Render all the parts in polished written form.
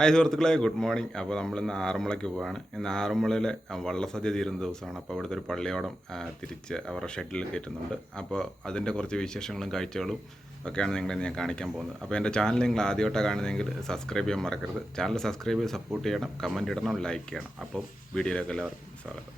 Hi സുഹൃത്തുക്കളെ, good morning. അപ്പോൾ നമ്മളിന്ന് ആറന്മുളയ്ക്ക് പോവുകയാണ്. ഇന്ന് ആറന്മുളയിലെ വള്ളസദ്യ തീരുന്ന ദിവസമാണ്. അപ്പോൾ അവിടുത്തെ ഒരു പള്ളിയോടം തിരിച്ച് അവരുടെ ഷെഡിൽ കയറ്റുന്നുണ്ട്. അപ്പോൾ അതിൻ്റെ കുറച്ച് വിശേഷങ്ങളും കാഴ്ചകളും ഒക്കെയാണ് നിങ്ങളെ ഞാൻ കാണിക്കാൻ പോകുന്നത്. അപ്പോൾ എൻ്റെ ചാനൽ നിങ്ങൾ ആദ്യമായിട്ടാണ് കാണുന്നതെങ്കിൽ സബ്സ്ക്രൈബ് ചെയ്യാൻ മറക്കരുത്. ചാനൽ സബ്സ്ക്രൈബ് ചെയ്ത് സപ്പോർട്ട് ചെയ്യണം, കമൻറ്റ് ഇടണം, ലൈക്ക് ചെയ്യണം. അപ്പോൾ വീഡിയോയിലേക്ക് എല്ലാവർക്കും സ്വാഗതം.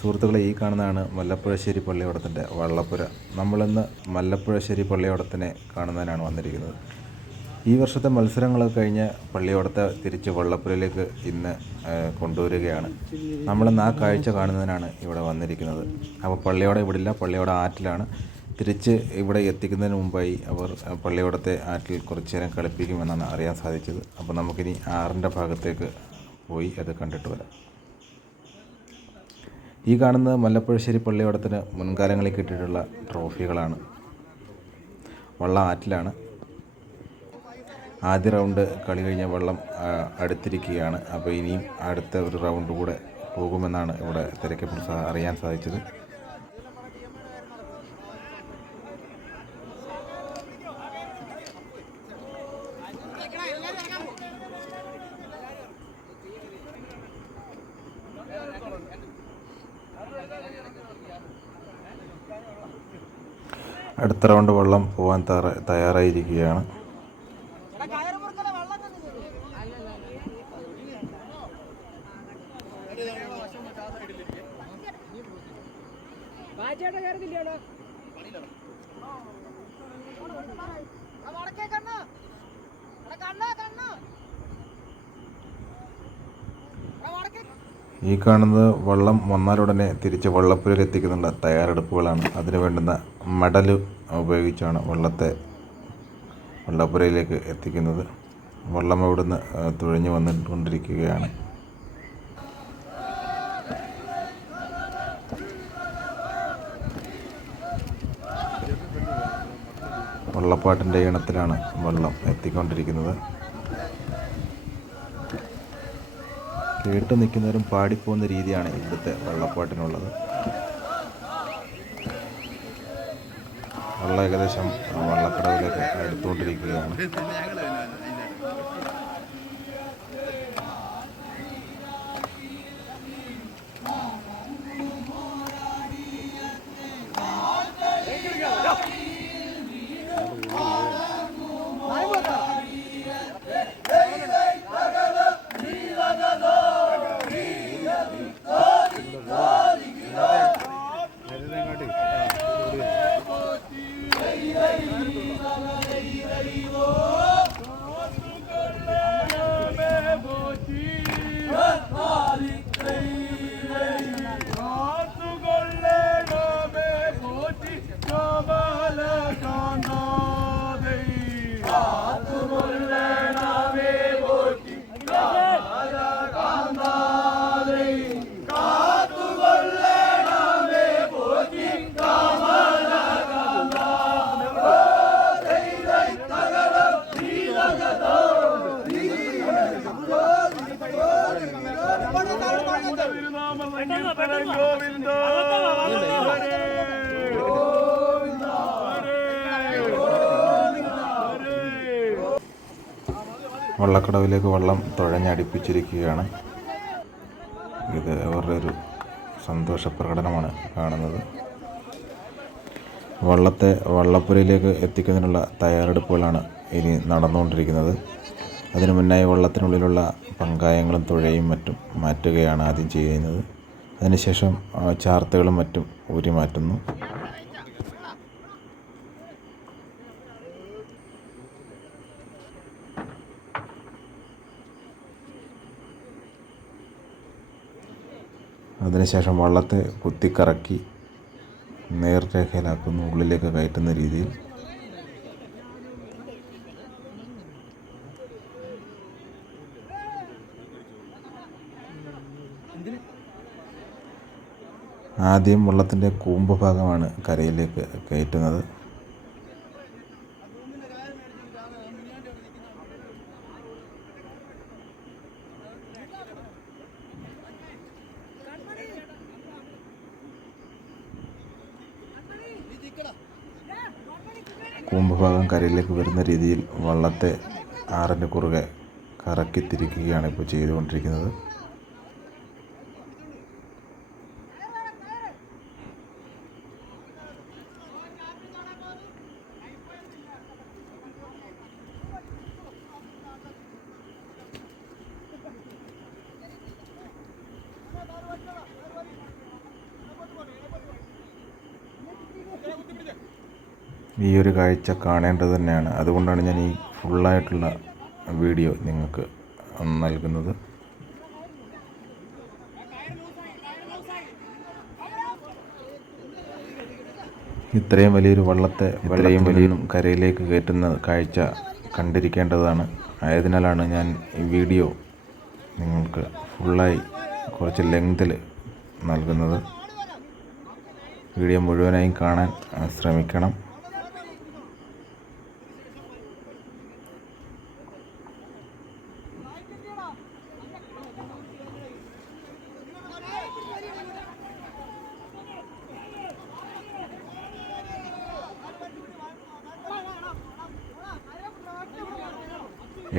സുഹൃത്തുക്കളെ, ഈ കാണുന്നതാണ് മല്ലപ്പുഴശ്ശേരി പള്ളിയോടത്തിൻ്റെ വള്ളപ്പുര. നമ്മളിന്ന് മല്ലപ്പുഴശ്ശേരി പള്ളിയോടത്തിനെ കാണുന്നതിനാണ് വന്നിരിക്കുന്നത്. ഈ വർഷത്തെ മത്സരങ്ങളൊക്കെ കഴിഞ്ഞ് പള്ളിയോടത്തെ തിരിച്ച് വള്ളപ്പുരയിലേക്ക് ഇന്ന് കൊണ്ടുവരികയാണ്. നമ്മളിന്ന് ആ കാഴ്ച കാണുന്നതിനാണ് ഇവിടെ വന്നിരിക്കുന്നത്. അപ്പോൾ പള്ളിയോടം ഇവിടെ ഇല്ല, പള്ളിയോടം ആറ്റിലാണ്. തിരിച്ച് ഇവിടെ എത്തിക്കുന്നതിന് മുമ്പായി അവർ പള്ളിയോടത്തെ ആറ്റിൽ കുറച്ച് നേരം കളിപ്പിക്കുമെന്നാണ് അറിയാൻ സാധിച്ചത്. അപ്പോൾ നമുക്കിനി ആറിൻ്റെ ഭാഗത്തേക്ക് പോയി അത് കണ്ടിട്ട് വരാം. ഈ കാണുന്നത് മല്ലപ്പുഴശ്ശേരി പള്ളിയോടത്തിന് മുൻകാലങ്ങളിൽ കിട്ടിയിട്ടുള്ള ട്രോഫികളാണ്. വള്ളം ആറ്റിലാണ്. ആദ്യ റൗണ്ട് കളി കഴിഞ്ഞ വള്ളം അടുത്തിരിക്കുകയാണ്. അപ്പോൾ ഇനിയും അടുത്ത ഒരു റൗണ്ട് കൂടെ പോകുമെന്നാണ് ഇവിടെ തിരക്കപ്പോൾ അറിയാൻ സാധിച്ചത്. അടുത്ത റൗണ്ട് വള്ളം പോകാൻ തയ്യാറായിരിക്കുകയാണ്. ഈ കാണുന്നത് വള്ളം വന്നാലുടനെ തിരിച്ച് വള്ളപ്പുരയിൽ എത്തിക്കുന്നുള്ള തയ്യാറെടുപ്പുകളാണ്. അതിനു വേണ്ടുന്ന മെഡൽ ഉപയോഗിച്ചാണ് വള്ളപ്പുരയിലേക്ക് എത്തിക്കുന്നത്. വള്ളം അവിടുന്ന് തുഴഞ്ഞു വന്നുകൊണ്ടിരിക്കുകയാണ്. വള്ളപ്പാട്ടിൻ്റെ ഈണത്തിലാണ് വള്ളം എത്തിക്കൊണ്ടിരിക്കുന്നത്. കേട്ട് നിൽക്കുന്നവരും പാടിപ്പോകുന്ന രീതിയാണ് ഇവിടുത്തെ വള്ളപ്പാട്ടിനുള്ളത്. വള്ളം ഏകദേശം വള്ളക്കടവിലേക്ക് എടുത്തുകൊണ്ടിരിക്കുകയാണ്. വള്ളക്കടവിലേക്ക് വള്ളം തുഴഞ്ഞടിപ്പിച്ചിരിക്കുകയാണ്. ഇത് അവരുടെ ഒരു സന്തോഷ പ്രകടനമാണ് കാണുന്നത്. വള്ളപ്പുരയിലേക്ക് എത്തിക്കുന്നതിനുള്ള തയ്യാറെടുപ്പുകളാണ് ഇനി നടന്നുകൊണ്ടിരിക്കുന്നത്. അതിനു മുന്നായി വള്ളത്തിനുള്ളിലുള്ള പങ്കായങ്ങളും തുഴയും മറ്റും മാറ്റുകയാണ് ആദ്യം ചെയ്യുന്നത്. അതിനുശേഷം ചാർത്തുകളും മറ്റും ഊരി മാറ്റുന്നു. അതിനുശേഷം വള്ളത്തെ കുത്തിക്കറക്കി നേർരേഖയിലാക്കുന്നു, ഉള്ളിലേക്ക് കയറ്റുന്ന രീതിയിൽ. ആദ്യം വള്ളത്തിൻ്റെ കൂമ്പ് ഭാഗമാണ് കരയിലേക്ക് കയറ്റുന്നത്. കൂമ്പുഭാഗം കരയിലേക്ക് വരുന്ന രീതിയിൽ വള്ളത്തെ ആറിന് കുറുകെ കറക്കി തിരിക്കുകയാണ് ഇപ്പോൾ ചെയ്തുകൊണ്ടിരിക്കുന്നത്. ഈ ഒരു കാഴ്ച കാണേണ്ടത് തന്നെയാണ്. അതുകൊണ്ടാണ് ഞാൻ ഈ ഫുള്ളായിട്ടുള്ള വീഡിയോ നിങ്ങൾക്ക് നൽകുന്നത്. ഇത്രയും വലിയൊരു വള്ളത്തെ ഇത്രയും വലിയൊരു കരയിലേക്ക് കയറ്റുന്ന കാഴ്ച കണ്ടിരിക്കേണ്ടതാണ്. ആയതിനാലാണ് ഞാൻ ഈ വീഡിയോ നിങ്ങൾക്ക് ഫുള്ളായി കുറച്ച് ലെങ്തിൽ നൽകുന്നത്. വീഡിയോ മുഴുവനായും കാണാൻ ശ്രമിക്കണം.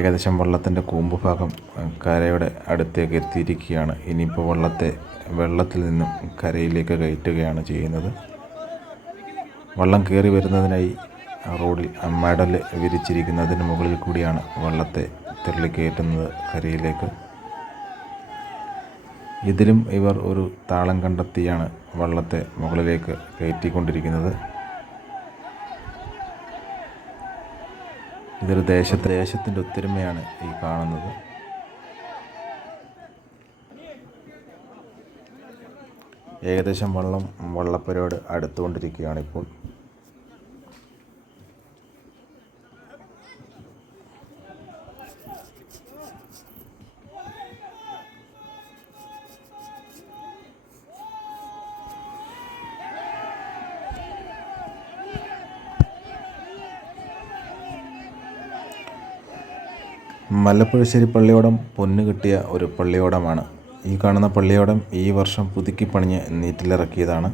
ഏകദേശം വള്ളത്തിൻ്റെ കൂമ്പ് ഭാഗം കരയുടെ അടുത്തേക്ക് എത്തിയിരിക്കുകയാണ്. ഇനിയിപ്പോൾ വള്ളത്തെ വെള്ളത്തിൽ നിന്നും കരയിലേക്ക് കയറ്റുകയാണ് ചെയ്യുന്നത്. വള്ളം കയറി വരുന്നതിനായി റോഡിൽ മടൽ വിരിച്ചിരിക്കുന്നതിന് മുകളിൽ കൂടിയാണ് വള്ളത്തെ തള്ളിക്കയറ്റുന്നത് കരയിലേക്ക്. ഇതിലും ഇവർ ഒരു താളം കണ്ടെത്തിയാണ് വള്ളത്തെ മുകളിലേക്ക് കയറ്റിക്കൊണ്ടിരിക്കുന്നത്. ഇതൊരു ദേശത്തിൻ്റെ ഒത്തൊരുമയാണ് ഈ കാണുന്നത്. ഏകദേശം വള്ളപ്പുരയോട് അടുത്തുകൊണ്ടിരിക്കുകയാണ് ഇപ്പോൾ. മല്ലപ്പുഴശ്ശേരി പള്ളിയോടം പൊന്നു കിട്ടിയ ഒരു പള്ളിയോടമാണ്. ഈ കാണുന്ന പള്ളിയോടം ഈ വർഷം പുതുക്കി പണിഞ്ഞ് നീറ്റിലിറക്കിയതാണ്.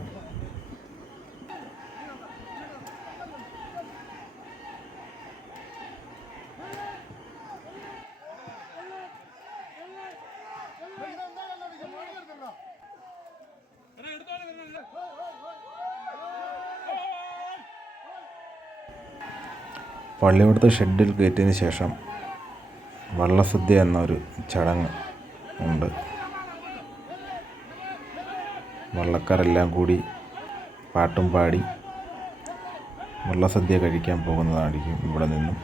പള്ളിയോടത്തെ ഷെഡിൽ കയറ്റിയതിന് ശേഷം വള്ളസദ്യ എന്നൊരു ചടങ്ങ് ഉണ്ട്. വള്ളക്കാരെല്ലാം കൂടി പാട്ടും പാടി വള്ളസദ്യ കഴിക്കാൻ പോകുന്നതായിരിക്കും ഇവിടെ നിന്നും.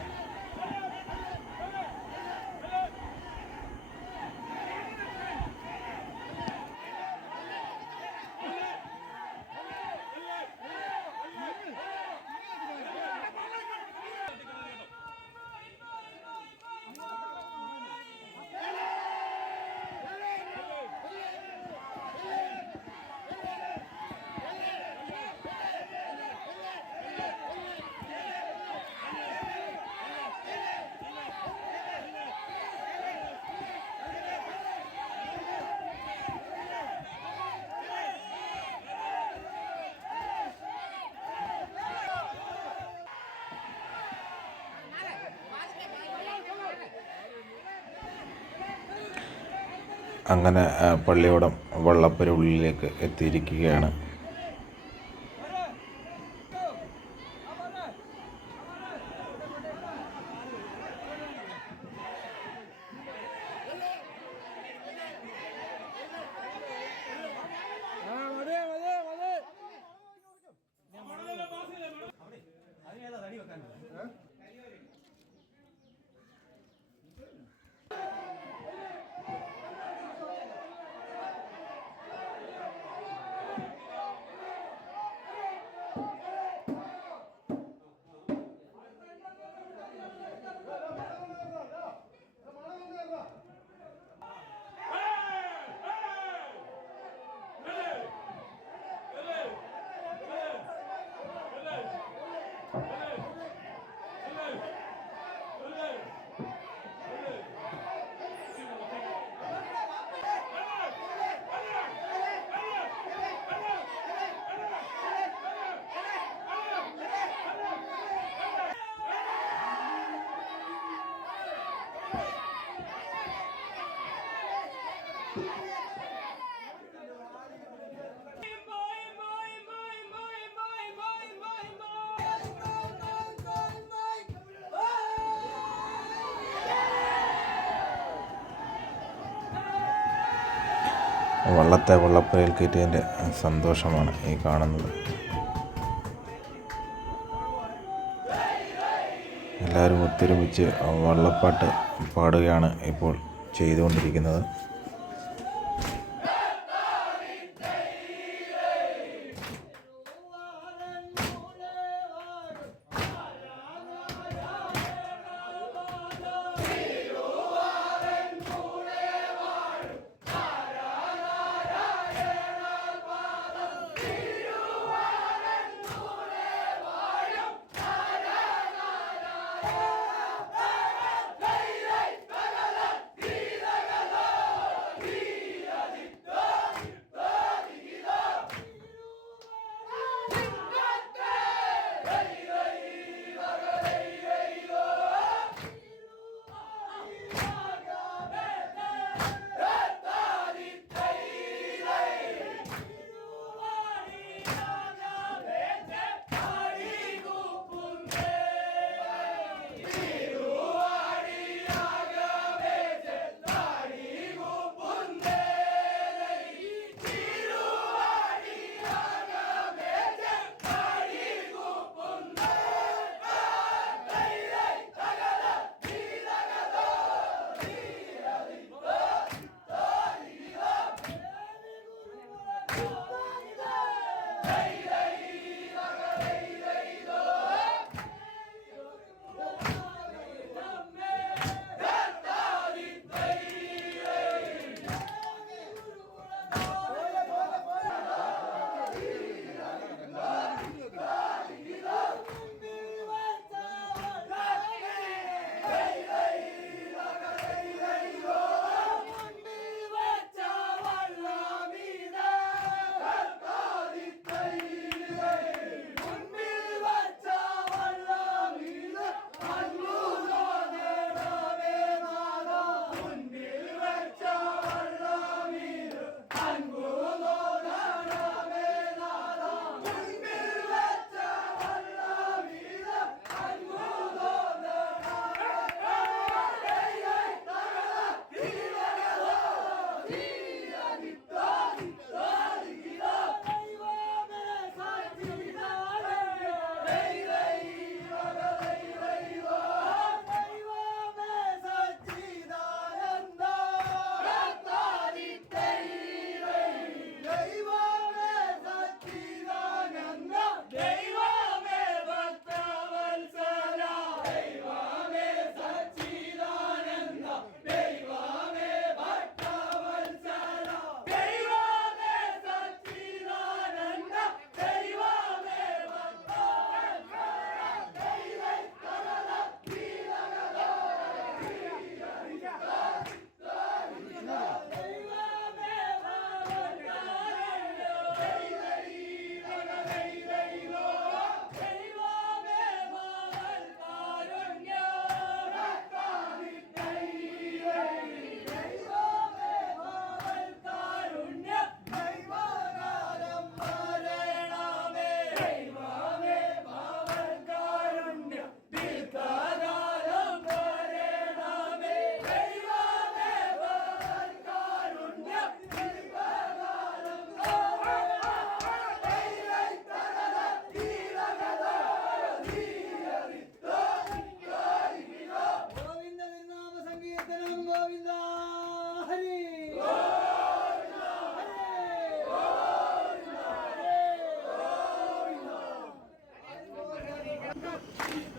അങ്ങനെ പള്ളിയോടം വള്ളപ്പുര ഉള്ളിലേക്ക് എത്തിയിരിക്കുകയാണ്. വള്ളത്തെ വള്ളപ്പുരയിൽ കയറ്റിയതിൻ്റെ സന്തോഷമാണ് ഈ കാണുന്നത്. എല്ലാവരും ഒത്തൊരുമിച്ച് വള്ളപ്പാട്ട് പാടുകയാണ് ഇപ്പോൾ ചെയ്തുകൊണ്ടിരിക്കുന്നത്.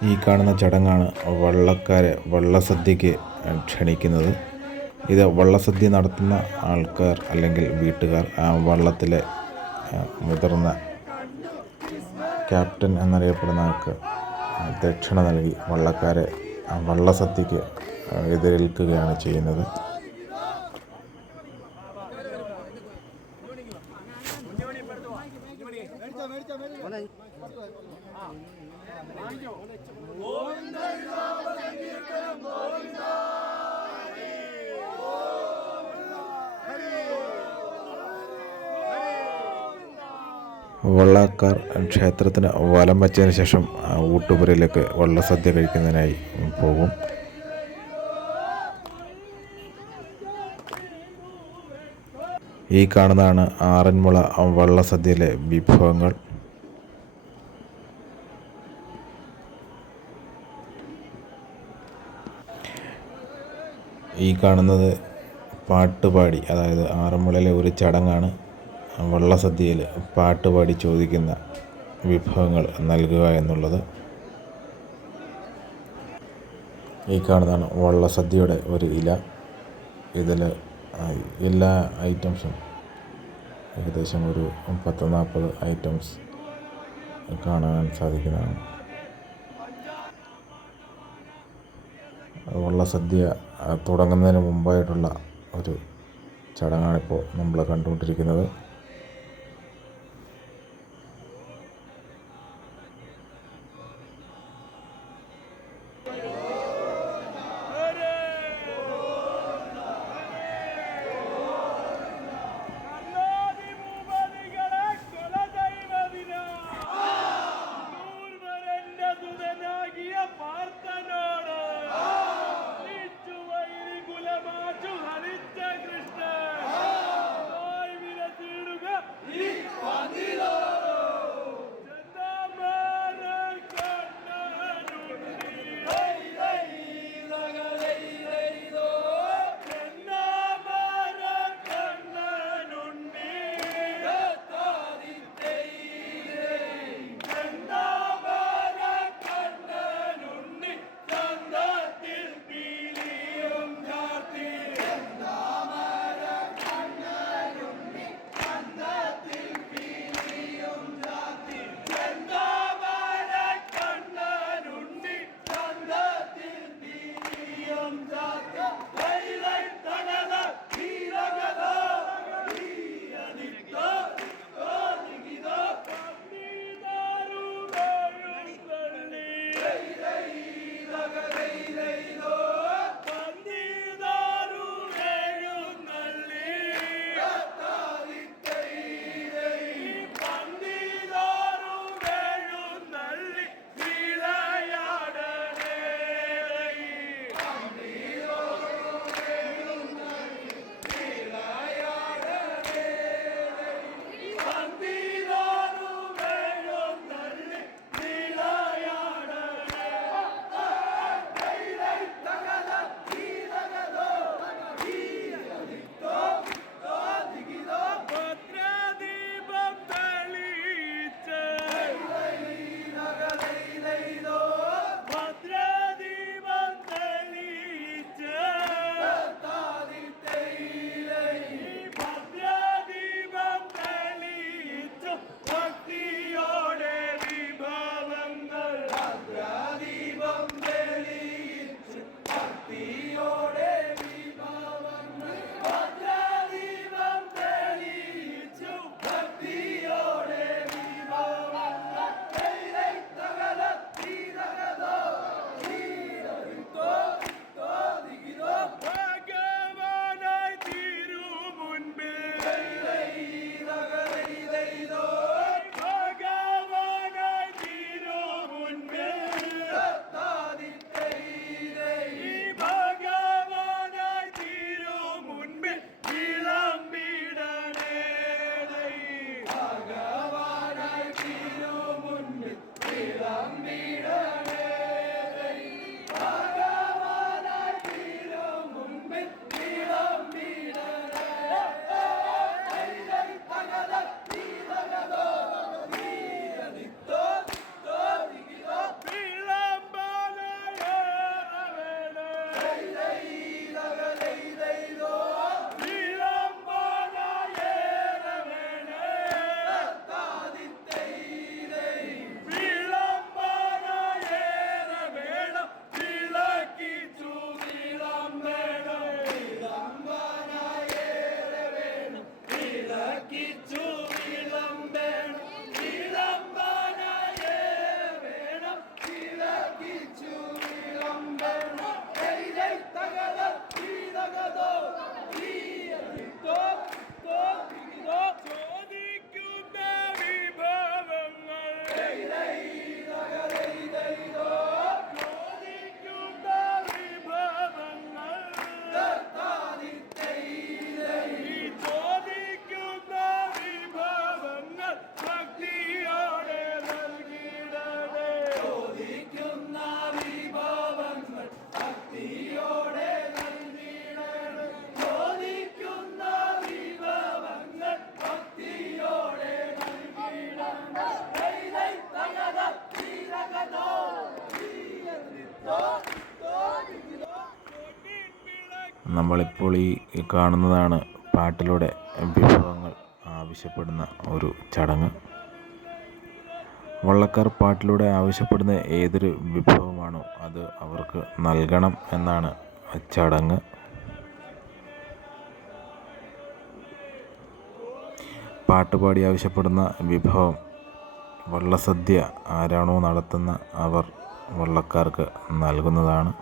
ഈ കാണുന്ന ചടങ്ങാണ് വള്ളക്കാരെ വള്ളസദ്യക്ക് ക്ഷണിക്കുന്നത്. ഇത് വള്ളസദ്യ നടത്തുന്ന ആൾക്കാർ അല്ലെങ്കിൽ വീട്ടുകാർ ആ വള്ളത്തിലെ മുതിർന്ന ക്യാപ്റ്റൻ എന്നറിയപ്പെടുന്ന ആൾക്ക് ദക്ഷിണ നൽകി വള്ളക്കാരെ വള്ളസദ്യക്ക് എതിരേൽക്കുകയാണ് ചെയ്യുന്നത്. വള്ളക്കാർ ക്ഷേത്രത്തിന് വലം വച്ചതിന് ശേഷം ഊട്ടുപുരയിലേക്ക് വള്ളസദ്യ കഴിക്കുന്നതിനായി പോകും. ഈ കാണുന്നതാണ് ആറന്മുള വള്ളസദ്യയിലെ വിഭവങ്ങൾ. ഈ കാണുന്നത് പാട്ടുപാടി, അതായത് ആറന്മുളയിലെ ഒരു ചടങ്ങാണ് വള്ളസദ്യയിൽ പാട്ടുപാടി ചോദിക്കുന്ന വിഭവങ്ങൾ നൽകുക എന്നുള്ളത്. ഈ കാണുന്നതാണ് വള്ളസദ്യയുടെ ഒരു ഇല. ഇതിൽ എല്ലാ ഐറ്റംസും ഏകദേശം ഒരു 40-40 ഐറ്റംസ് കാണാൻ സാധിക്കുന്നതാണ്. വള്ളസദ്യ തുടങ്ങുന്നതിന് മുമ്പായിട്ടുള്ള ഒരു ചടങ്ങാണിപ്പോൾ നമ്മൾ കണ്ടുകൊണ്ടിരിക്കുന്നത്. നമ്മളിപ്പോൾ ഈ കാണുന്നതാണ് പാട്ടിലൂടെ വിഭവങ്ങൾ ആവശ്യപ്പെടുന്ന ഒരു ചടങ്ങ്. വള്ളക്കാർ പാട്ടിലൂടെ ആവശ്യപ്പെടുന്ന ഏതൊരു വിഭവമാണോ അത് അവർക്ക് നൽകണം എന്നാണ് ചടങ്ങ്. പാട്ടുപാടി ആവശ്യപ്പെടുന്ന വിഭവം വള്ളസദ്യ ആരാണോ നടത്തുന്ന അവർ വള്ളക്കാർക്ക് നൽകുന്നതാണ്.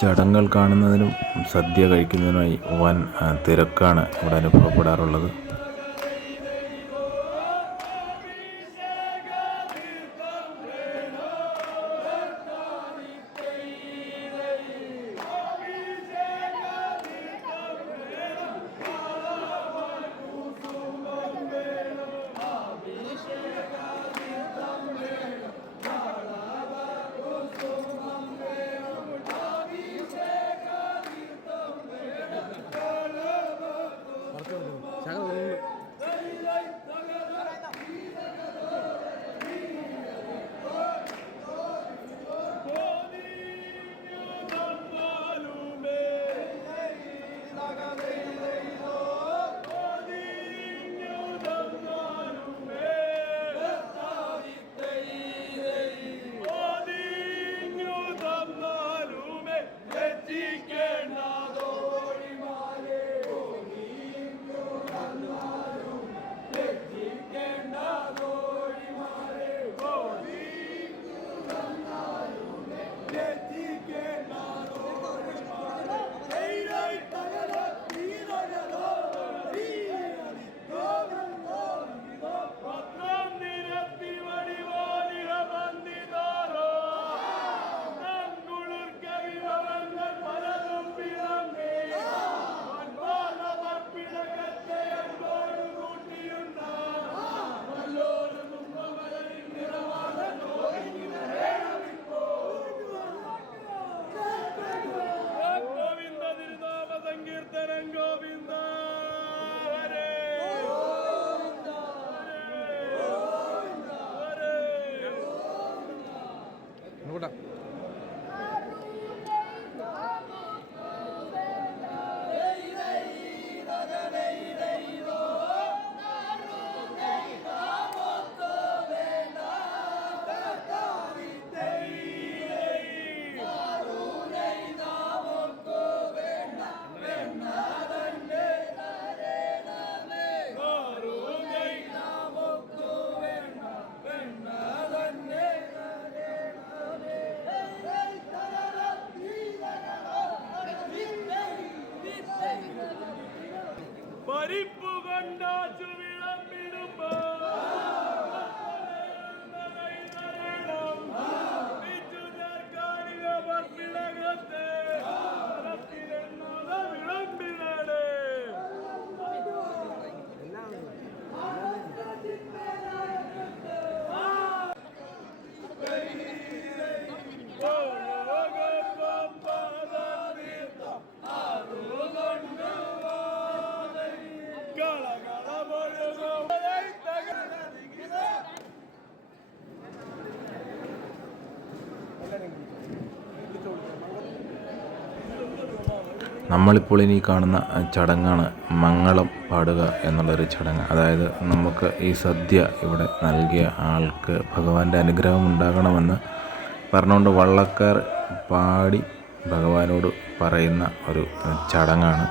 ചടങ്ങുകൾ കാണുന്നതിനും സദ്യ കഴിക്കുന്നതിനുമായി വൻ തിരക്കാണ് ഇവിടെ അനുഭവപ്പെടാറുള്ളത്. ശകലം നമ്മളിപ്പോൾ ഇനി കാണുന്ന ചടങ്ങാണ് മംഗളം പാടുക എന്നുള്ളൊരു ചടങ്ങ്. അതായത് നമുക്ക് ഈ സദ്യ ഇവിടെ നൽകിയ ആൾക്ക് ഭഗവാന്റെ അനുഗ്രഹം ഉണ്ടാകണമെന്ന് പറഞ്ഞുകൊണ്ട് വള്ളക്കാർ പാടി ഭഗവാനോട് പറയുന്ന ഒരു ചടങ്ങാണ്.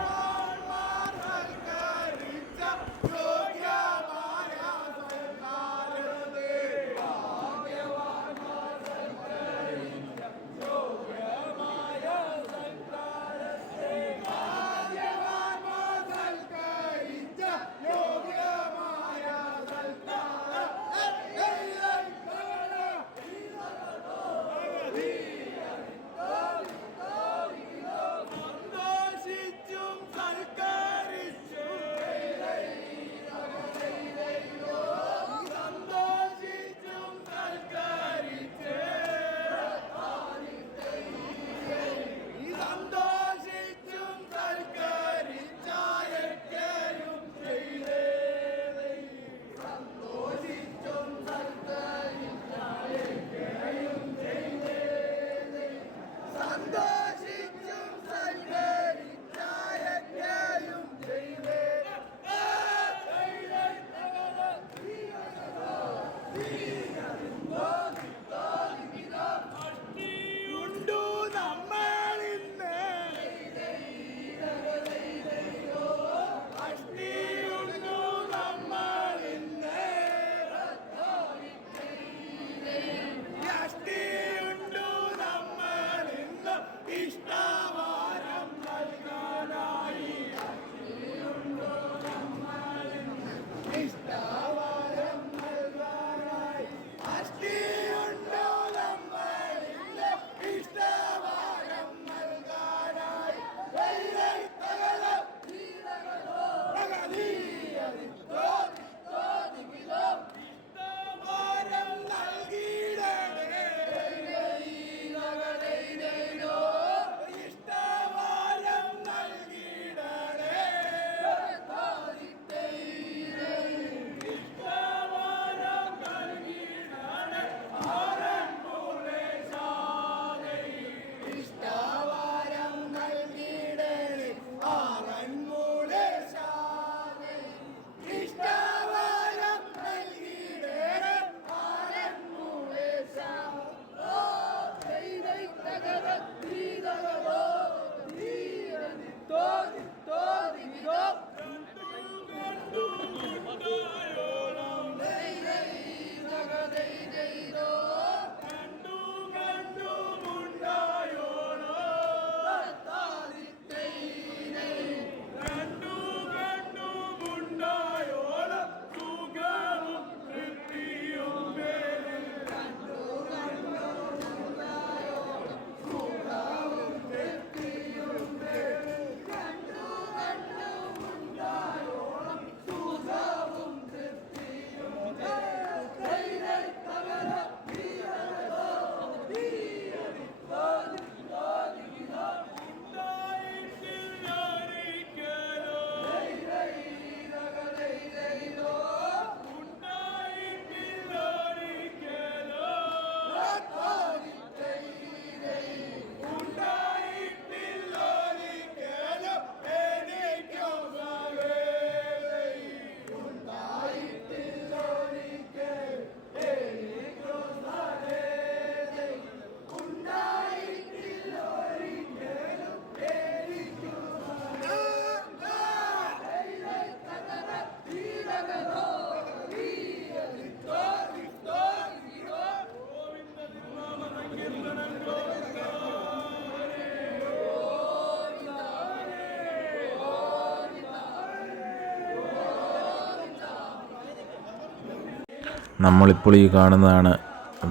നമ്മളിപ്പോൾ ഈ കാണുന്നതാണ്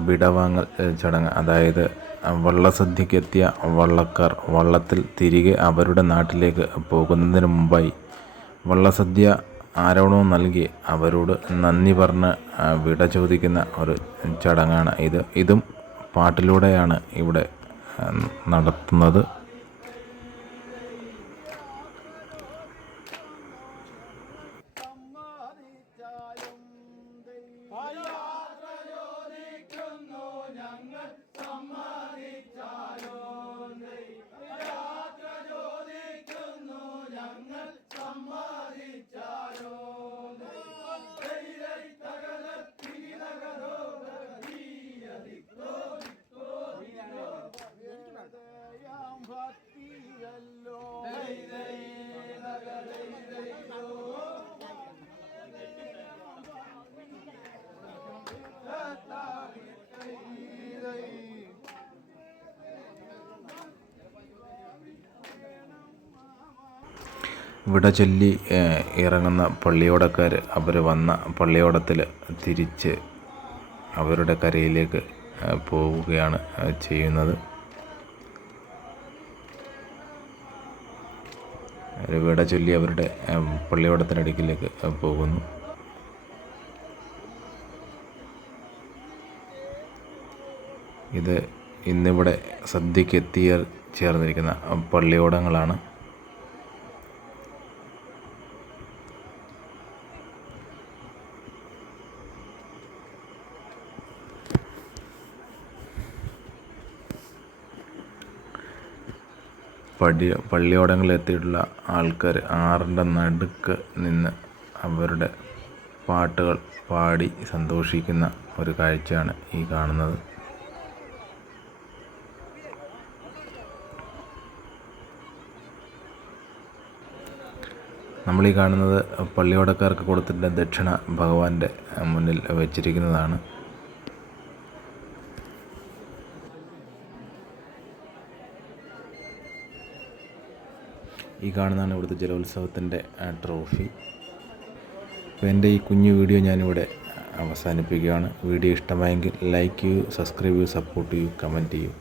വിടവാങ്ങൽ ചടങ്ങ്. അതായത് വള്ളസദ്യക്കെത്തിയ വള്ളക്കാർ വള്ളത്തിൽ തിരികെ അവരുടെ നാട്ടിലേക്ക് പോകുന്നതിന് മുമ്പായി വള്ളസദ്യ ആരോണോ നൽകി അവരോട് നന്ദി പറഞ്ഞ് വിട ചോദിക്കുന്ന ഒരു ചടങ്ങാണ് ഇത്. ഇതും പാട്ടിലൂടെയാണ് ഇവിടെ നടത്തുന്നത്. വിട ചൊല്ലി ഇറങ്ങുന്ന പള്ളിയോടക്കാർ അവർ വന്ന പള്ളിയോടത്തിൽ തിരിച്ച് അവരുടെ കരയിലേക്ക് പോവുകയാണ് ചെയ്യുന്നത്. വിട ചൊല്ലി അവരുടെ പള്ളിയോടത്തിനടുക്കിലേക്ക് പോകുന്നു. ഇത് ഇന്നിവിടെ സദ്യക്ക് ചേർന്നിരിക്കുന്ന പള്ളിയോടങ്ങളാണ്. പള്ളിയോടങ്ങളിലെത്തിയിട്ടുള്ള ആൾക്കാർ ആറിൻ്റെ നടുക്ക് നിന്ന് അവരുടെ പാട്ടുകൾ പാടി സന്തോഷിക്കുന്ന ഒരു കാഴ്ചയാണ് ഈ കാണുന്നത്. നമ്മളീ കാണുന്നത് പള്ളിയോടക്കാർക്ക് കൊടുത്തിട്ട് ദക്ഷിണ ഭഗവാന്റെ മുന്നിൽ വെച്ചിരിക്കുന്നതാണ്. ഈ കാണുന്നതാണ് ഇവിടുത്തെ ജലോത്സവത്തിൻ്റെ ട്രോഫി. അപ്പോൾ എൻ്റെ ഈ കുഞ്ഞു വീഡിയോ ഞാനിവിടെ അവസാനിപ്പിക്കുകയാണ്. വീഡിയോ ഇഷ്ടമായെങ്കിൽ ലൈക്ക് ചെയ്യൂ, സബ്സ്ക്രൈബ് ചെയ്യൂ, സപ്പോർട്ട് ചെയ്യൂ, കമൻറ്റ് ചെയ്യൂ.